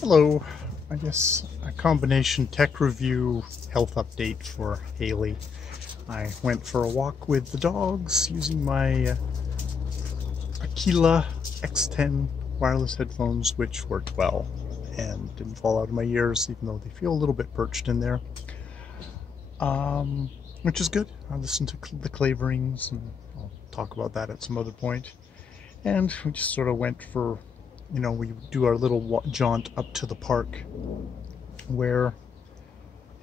Hello, I guess a combination tech review health update for Haley. I went for a walk with the dogs using my Aquila X10 wireless headphones, which worked well and didn't fall out of my ears, even though they feel a little bit perched in there. Which is good. I listened to the claverings, and I'll talk about that at some other point. And we just sort of went for, we do our little jaunt up to the park, where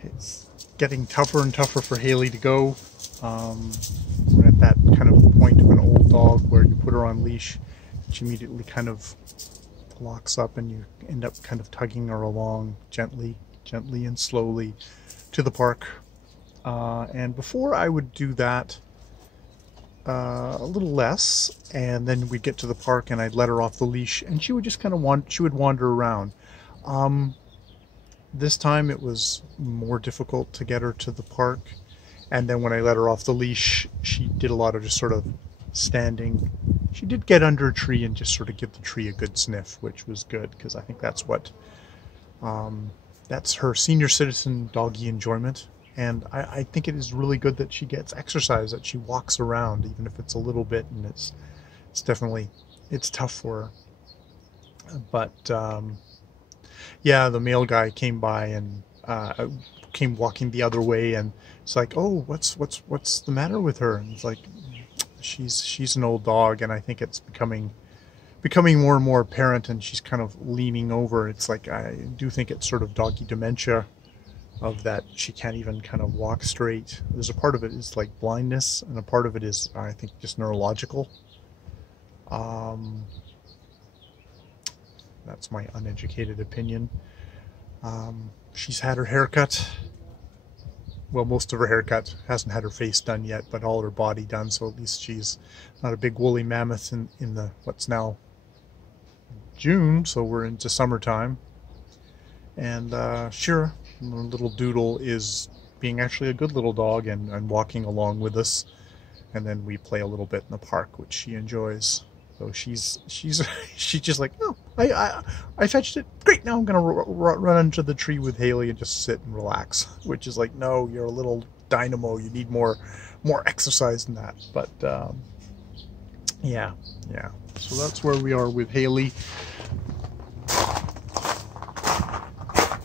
it's getting tougher and tougher for Haley to go. We're at that kind of point of an old dog where you put her on leash, she immediately kind of locks up, and you end up kind of tugging her along gently and slowly to the park. And before I would do that a little less, and then we'd get to the park and I'd let her off the leash and she would just kind of wander around. This time it was more difficult to get her to the park, and then when I let her off the leash, she did a lot of just sort of standing. She did get under a tree and just sort of give the tree a good sniff, which was good, because I think that's what that's her senior citizen doggy enjoyment. And I think it is really good that she gets exercise, that she walks around, even if it's a little bit, and it's definitely, it's tough for her. But yeah, the male guy came by and came walking the other way, and it's like, oh, what's the matter with her? And it's like, she's an old dog, and I think it's becoming more and more apparent, and she's kind of leaning over. It's like, I do think it's sort of doggy dementia, of that she can't even kind of walk straight. There's a part of it is like blindness, and a part of it is, I think, just neurological. That's my uneducated opinion. She's had her haircut. Well, most of her haircut. Hasn't had her face done yet, but all her body done, so at least she's not a big woolly mammoth in the, what's now June, so we're into summertime. And sure, the little doodle is being actually a good little dog and walking along with us, and then we play a little bit in the park, which she enjoys. So she's just like, oh, I fetched it, great, now I'm gonna run into the tree with Haley and just sit and relax, which is like, no, you're a little dynamo, you need more exercise than that. But yeah, so that's where we are with Haley.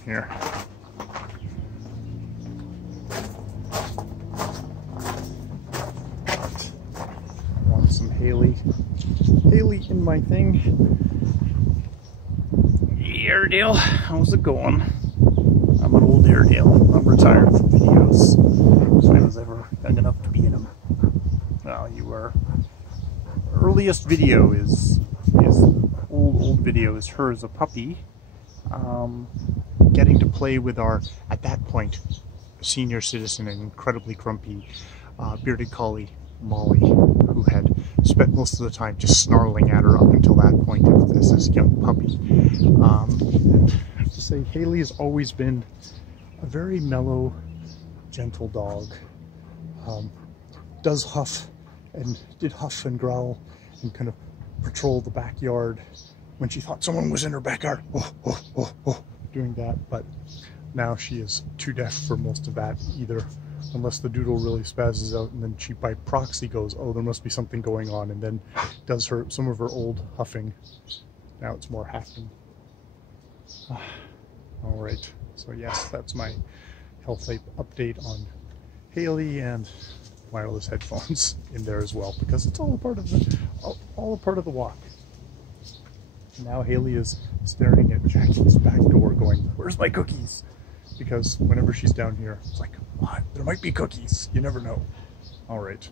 Here. I want some Haley in my thing. Airedale, how's it going? I'm an old Airedale. I'm retired from videos, so I was ever young enough to be in them. Well, you were. Earliest video is old video is her as a puppy. Getting to play with our, at that point, senior citizen and incredibly grumpy bearded collie, Molly, who had spent most of the time just snarling at her up until that point as this young puppy. And I have to say, Haley has always been a very mellow, gentle dog. Does huff, and did huff and growl and kind of patrol the backyard when she thought someone was in her backyard. Doing that, but now she is too deaf for most of that, either, unless the doodle really spazzes out, and then she by proxy goes, oh, there must be something going on, and then does some of her old huffing. Now it's more hacking. All right, so yes, that's my health update on Haley, and wireless headphones in there as well, because it's all a part of the walk. Now Haley is staring at Jackie's back door going, where's my cookies? Because whenever she's down here, it's like, what? There might be cookies. You never know. All right.